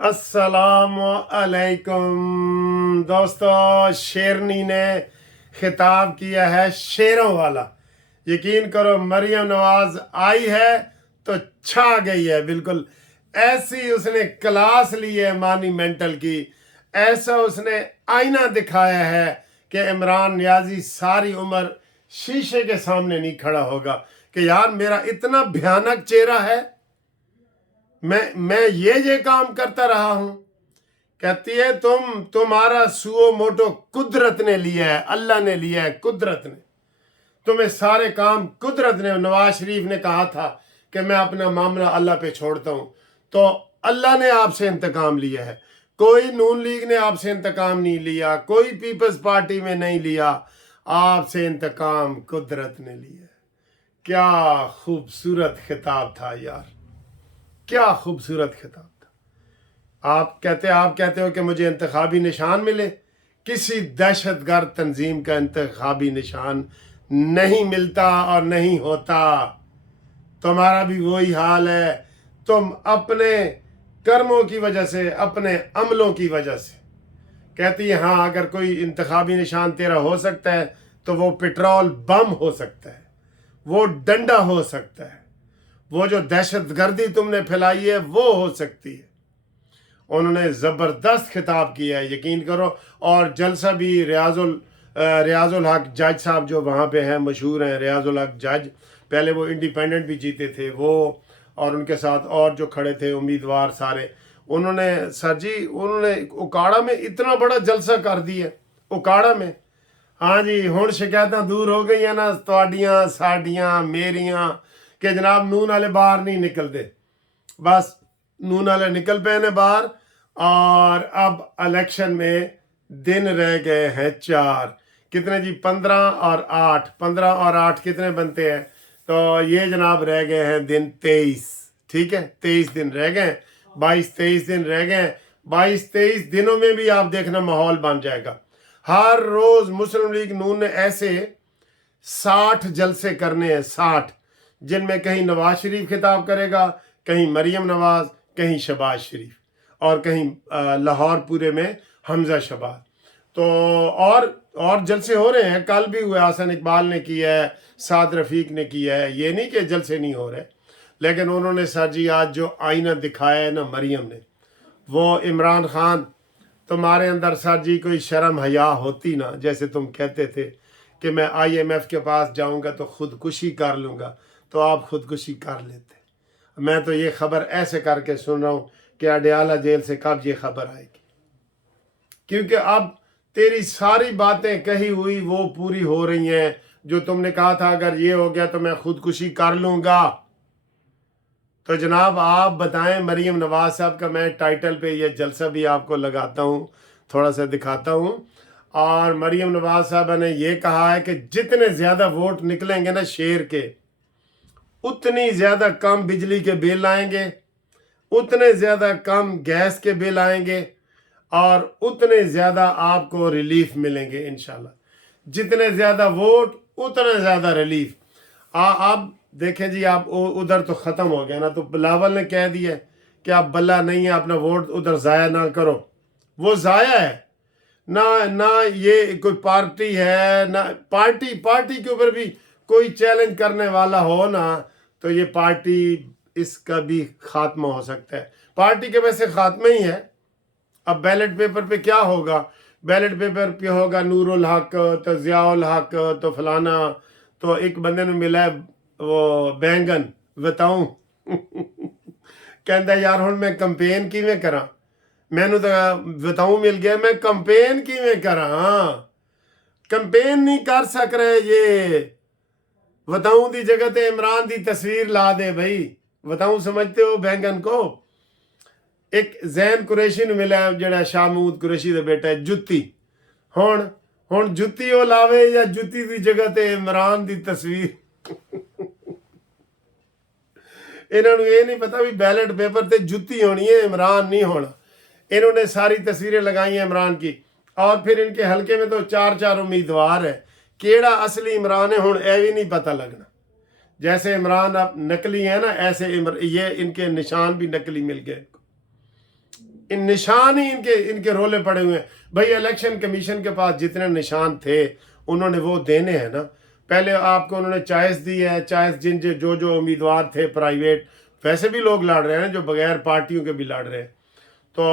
अस्सलाम अलैकुम दोस्तों। शेरनी ने खिताब किया है शेरों वाला। यकीन करो मरियम नवाज आई है तो छा गई है बिल्कुल। ऐसी उसने क्लास ली है मॉन्यूमेंटल की। ऐसा उसने आईना दिखाया है कि इमरान नियाजी सारी उम्र शीशे के सामने नहीं खड़ा होगा कि यार मेरा इतना भयानक चेहरा है, मैं ये काम करता रहा हूं। कहती है तुम्हारा सुओ मोटो कुदरत ने लिया है, अल्लाह ने लिया है, कुदरत ने तुम्हें सारे काम कुदरत ने। नवाज शरीफ ने कहा था कि मैं अपना मामला अल्लाह पे छोड़ता हूं, तो अल्लाह ने आपसे इंतकाम लिया है। कोई नून लीग ने आपसे इंतकाम नहीं लिया, कोई पीपल्स पार्टी में नहीं लिया, आपसे इंतकाम कुदरत ने लिया है। क्या खूबसूरत खिताब था यार, क्या खूबसूरत खिताब था। आप कहते हो कि मुझे इंतखाबी निशान मिले। किसी दहशतगर्द तंजीम का इंतखाबी निशान नहीं मिलता और नहीं होता। तुम्हारा भी वही हाल है। तुम अपने कर्मों की वजह से, अपने अमलों की वजह से कहती है हाँ अगर कोई इंतखाबी निशान तेरा हो सकता है तो वो पेट्रोल बम हो सकता है, वो डंडा हो सकता है, वो जो दहशतगर्दी तुमने फैलाई है वो हो सकती है। उन्होंने ज़बरदस्त खिताब किया है, यकीन करो। और जलसा भी रियाजुल हक जज साहब जो वहाँ पे हैं, मशहूर हैं रियाजुल हक जज, पहले वो इंडिपेंडेंट भी जीते थे वो, और उनके साथ और जो खड़े थे उम्मीदवार सारे, उन्होंने सर जी उन्होंने उकाड़ा में इतना बड़ा जलसा कर दिया। उकाड़ा में हाँ जी, हुण शिकायतां दूर हो गई ना तुहाडियां साडियां मेरियां कि जनाब नून वाले बाहर नहीं निकलते। बस नून वाले निकल पे ने बाहर। और अब इलेक्शन में दिन रह गए हैं 4। कितने जी? 15 और 8, 15 और 8 कितने बनते हैं? तो ये जनाब रह गए हैं दिन 23। ठीक है, 23 दिन रह गए, 22-23 दिन रह गए। 22-23 दिनों में भी आप देखना माहौल बन जाएगा। हर रोज मुस्लिम लीग नून ने ऐसे 60 जलसे करने हैं, 60, जिनमें कहीं नवाज शरीफ खिताब करेगा, कहीं मरियम नवाज, कहीं शहबाज शरीफ, और कहीं लाहौर पूरे में हमजा शहबाज। तो और जलसे हो रहे हैं। कल भी हुआ, हसन इकबाल ने किया है, साद रफीक ने किया है। ये नहीं कि जलसे नहीं हो रहे, लेकिन उन्होंने सर जी आज जो आईना दिखाया है ना मरियम ने, वो इमरान खान तुम्हारे अंदर सर जी कोई शर्म हया होती ना, जैसे तुम कहते थे कि मैं IMF के पास जाऊंगा तो खुदकुशी कर लूँगा, तो आप खुदकुशी कर लेते। मैं तो ये खबर ऐसे करके सुन रहा हूँ कि अडयाला जेल से कब ये खबर आएगी, क्योंकि अब तेरी सारी बातें कही हुई वो पूरी हो रही हैं। जो तुमने कहा था अगर ये हो गया तो मैं खुदकुशी कर लूँगा, तो जनाब आप बताएं मरियम नवाज साहब का मैं टाइटल पे ये जलसा भी आपको लगाता हूँ, थोड़ा सा दिखाता हूँ। और मरियम नवाज साहब ने ये कहा है कि जितने ज़्यादा वोट निकलेंगे ना शेर के, उतनी ज़्यादा कम बिजली के बिल आएंगे, उतने ज़्यादा कम गैस के बिल आएंगे, और उतने ज़्यादा आपको रिलीफ मिलेंगे इंशाल्लाह। जितने ज़्यादा वोट उतना ज़्यादा रिलीफ। आप देखें जी, आप उधर तो ख़त्म हो गया ना, तो बिलावल ने कह दिया कि आप बल्ला नहीं है, अपना वोट उधर ज़ाया ना करो। वो ज़ाया है ना ये कोई पार्टी है ना, पार्टी के ऊपर भी कोई चैलेंज करने वाला हो ना, तो ये पार्टी इसका भी खात्मा हो सकता है। पार्टी के वैसे खात्मा ही है। अब बैलेट पेपर पे क्या होगा? बैलेट पेपर पे होगा नूरुल हक, तो ज़ियाउल हक, तो फलाना। तो एक बंदे ने मिला है वो बैंगन बताऊं कहता यार हुण मैं कंपेन किवें करा, मैनू तो बताऊं मिल गया, मैं कंपेन किवें करा, कंपेन नहीं कर सक रहे। ये बताऊं दी जगह ते इमरान दी तस्वीर ला दे भाई। बताऊं समझते हो बैंगन को? एक जैन कुरैशी ने मिला जड़ा शाहमूद कुरैशी का बेटा है, जुत्ती। हुण जुत्ती वो लावे या जुत्ती की जगह ते इमरान की तस्वीर इन्होंने ये नहीं पता भी बैलेट पेपर ते जुत्ती होनी है, इमरान नहीं होना। इन्होंने सारी तस्वीरें लगाई हैं इमरान की, और फिर इनके हलके में तो 4 उम्मीदवार है। केड़ा असली इमरान है हुण ये भी नहीं पता लगना। जैसे इमरान अब नकली है ना, ऐसे ये इनके निशान भी नकली मिल गए। इन निशान ही इनके रोले पड़े हुए हैं भाई। इलेक्शन कमीशन के पास जितने निशान थे उन्होंने वो देने हैं ना। पहले आपको उन्होंने चॉइस दी है, चॉइस जो उम्मीदवार थे प्राइवेट, वैसे भी लोग लड़ रहे हैं जो बगैर पार्टियों के भी लड़ रहे हैं, तो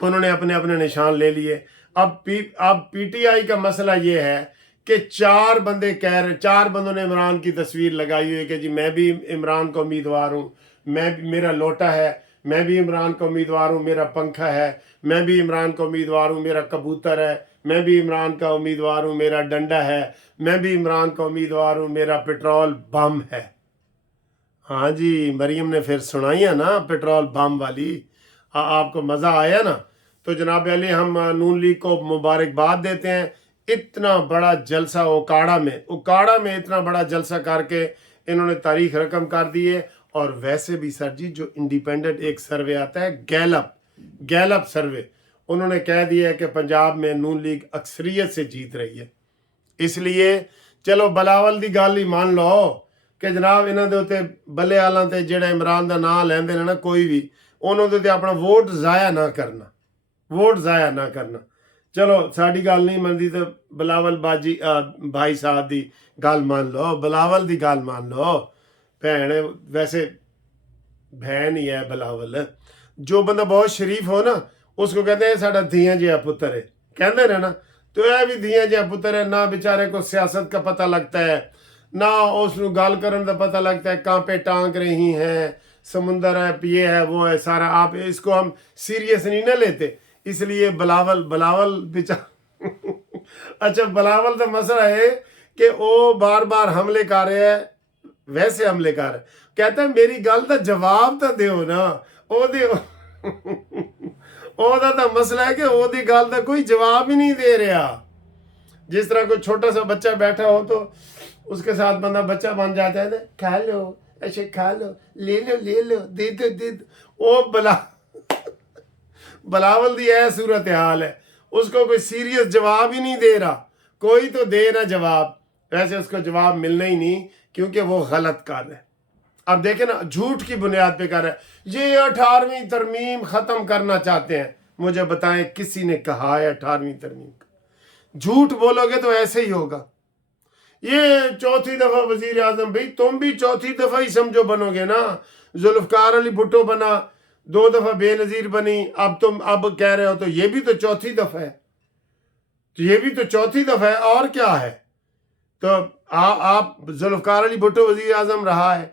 उन्होंने अपने अपने निशान ले लिए। अब पीटीआई का मसला ये है कि 4 बंदों ने इमरान की तस्वीर लगाई हुई है कि जी मैं भी इमरान का उम्मीदवार हूँ, मेरा लोटा है, मैं भी इमरान का उम्मीदवार हूँ, मेरा पंखा है, मैं भी इमरान का उम्मीदवार हूँ, मेरा कबूतर है, मैं भी इमरान का उम्मीदवार हूँ, मेरा डंडा है, मैं भी इमरान का उम्मीदवार हूँ, मेरा पेट्रोल बम है। हाँ जी, मरियम ने फिर सुनाई है ना पेट्रोल बम वाली। आपको मज़ा आया ना। तो जनाब अली, हम नून लीग को मुबारकबाद देते हैं। इतना बड़ा जलसा उकाड़ा में इतना बड़ा जलसा करके इन्होंने तारीख रकम कर दी है। और वैसे भी सर जी, जो इंडिपेंडेंट एक सर्वे आता है गैलप सर्वे, उन्होंने कह दिया है कि पंजाब में नून लीग अक्सरियत से जीत रही है। इसलिए चलो बलावल दी गल ही मान लो कि जनाब इन्हां दे उत्ते बल्ले आलां ते जेड़ा इमरान दा नाम लैंदे ने ना कोई भी, उन्हां दे उत्ते अपना वोट ज़ाया ना करना। चलो साड़ी गल नहीं मनदी तो बिलावल भाई साहब दी गल मान लो, बिलावल दी गल मान लो। भैन वैसे बहन ही है बिलावल। जो बंदा बहुत शरीफ हो ना उसको कहते हैं साडा धियां जिहा पुत्तर है, कहते हैं ना। तो यह भी धियां जिहा पुत्तर है ना। बेचारे को सियासत का पता लगता है ना, उसको गल करन का पता लगता है। कांपे टांग रही हैं, समुंदर है, ये है, वो है, सारा। आप इसको हम सीरियस नहीं ना लेते, इसलिए बिलावल बेचारा अच्छा, बिलावल का मसला है कि वो बार बार हमले कर रहे हैं, वैसे हमले कर रहे। कहता है मेरी गल का जवाब तो दो ना। ओदा तो मसला है कि ओदी गल का कोई जवाब ही नहीं दे रहा। जिस तरह कोई छोटा सा बच्चा बैठा हो तो उसके साथ बंदा बच्चा बन जाता है ना, खा लो, ऐसे खा लो, ले लो, दे दो। ओ बिलावल दी यह सूरत हाल है। उसको कोई सीरियस जवाब ही नहीं दे रहा। कोई तो दे ना जवाब, वैसे उसको जवाब मिलना ही नहीं, क्योंकि वो गलत कर रहा है। अब देखें ना, झूठ की बुनियाद पे कर रहा है। ये 18वीं तरमीम खत्म करना चाहते हैं। मुझे बताएं किसी ने कहा है 18वीं तरमीम का? झूठ बोलोगे तो ऐसे ही होगा। ये 4थी दफा वजीर आजम, भाई तुम भी 4थी दफा ही समझो बनोगे ना। जुल्फकार अली भुट्टो बना, 2 दफा बेनजीर बनी, अब तुम कह रहे हो तो ये भी तो 4थी दफा है। तो ये भी तो 4थी दफा है, और क्या है? तो आप जुल्फकार अली भुट्टो वजीर आजम रहा है,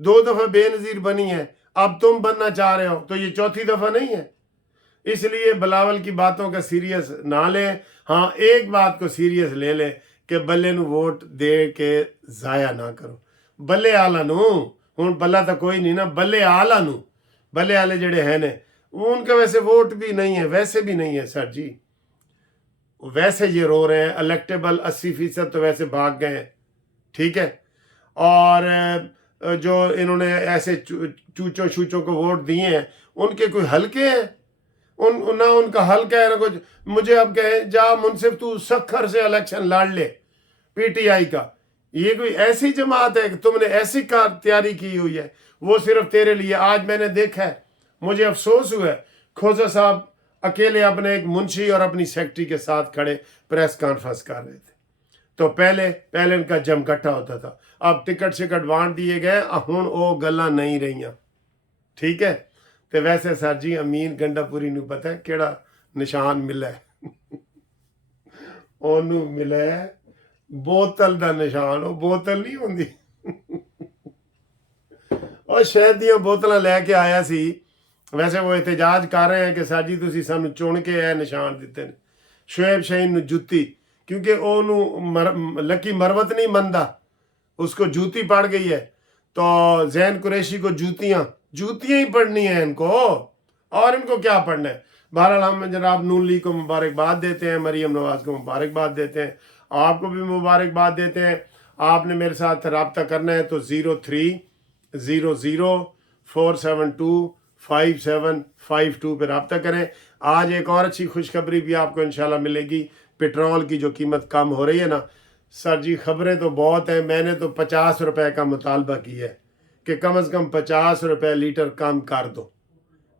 2 दफा बेनजीर बनी है, अब तुम बनना चाह रहे हो, तो ये 4थी दफा नहीं है। इसलिए बिलावल की बातों का सीरियस ना लें। हाँ, एक बात को सीरियस ले ले कि बल्ले नू वोट दे के जाया ना करो। बल्ले आला नू हुण बल्ला तो कोई नहीं ना, बल्ले आले जेड़े हैं ने उनका वैसे वोट भी नहीं है, वैसे भी नहीं है सर जी। वैसे ये रो रहे हैं, इलेक्टेबल 80% तो वैसे भाग गए हैं, ठीक है। और जो इन्होंने ऐसे चूचों शूचों को वोट दिए हैं, उनके कोई हल्के हैं? ना उनका हल्का है ना कुछ। मुझे अब कहे जा मुनसिफ तू सखर से इलेक्शन लड़ ले पीटीआई का। ये कोई ऐसी जमात है कि तुमने ऐसी तैयारी की हुई है, वो सिर्फ तेरे लिए। आज मैंने देखा है, मुझे अफसोस हुआ है, खोजा साहब अकेले अपने एक मुंशी और अपनी सेक्रेटरी के साथ खड़े प्रेस कॉन्फ्रेंस कर रहे थे। तो पहले इनका जम इकट्ठा होता था, अब टिकट शिकट बांट दिए गए, हुण वो गल्लां नहीं रहियां, ठीक है। तो वैसे सर जी अमीन गंडापुरी नूं पता है केड़ा निशान मिला है? ओनू मिला है बोतल का निशान। वो बोतल नहीं होंदी और शहद दी बोतल लैके आया सी। वैसे वो एहतजाज कर रहे हैं कि सर जी तुसीं सानू चुन के यह निशान दिते ने। शुएब शाहीन नूं जुत्ती, क्योंकि ओनू लकी मरवत नहीं मनदा, उसको जूती पड़ गई है। तो जैन कुरैशी को जूतियां ही पढ़नी है इनको, और इनको क्या पढ़ना है। बहरहाल हम जनाब नून लीग को मुबारकबाद देते हैं, मरीम नवाज को मुबारकबाद देते हैं, आपको भी मुबारकबाद देते हैं। आपने मेरे साथ रब्ता करना है तो 0300472572 पर रब्ता करें। आज एक और अच्छी खुशखबरी भी आपको इंशाल्लाह मिलेगी। पेट्रोल की जो कीमत कम हो रही है ना सर जी, खबरें तो बहुत हैं। मैंने तो 50 रुपए का मुतालबा किया है कि कम से कम 50 रुपए लीटर कम कर दो।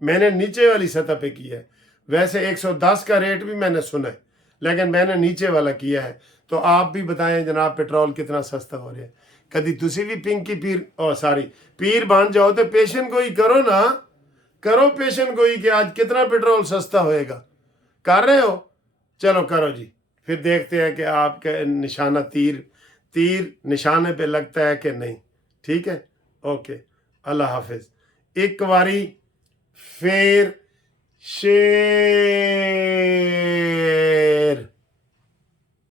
میں نے نیچے والی سطح پہ کیا ہے. ویسے 110 کا ریٹ بھی میں نے سنا ہے لیکن میں نے نیچے والا کیا ہے. تو آپ بھی بتائیں جناب پیٹرول کتنا سستا ہو رہا ہے. کدی تسی بھی پنکی پیر بن جاؤ تو پیشن گوئی کرو نا, کرو پیشن گوئی کہ آج کتنا پیٹرول سستا ہوئے گا. کر رہے ہو؟ چلو کرو جی, پھر دیکھتے ہیں کہ آپ کا نشانہ تیر نشانے پہ لگتا ہے کہ نہیں. ٹھیک ہے, اوکے, اللہ حافظ. ایک واری پھر شیر.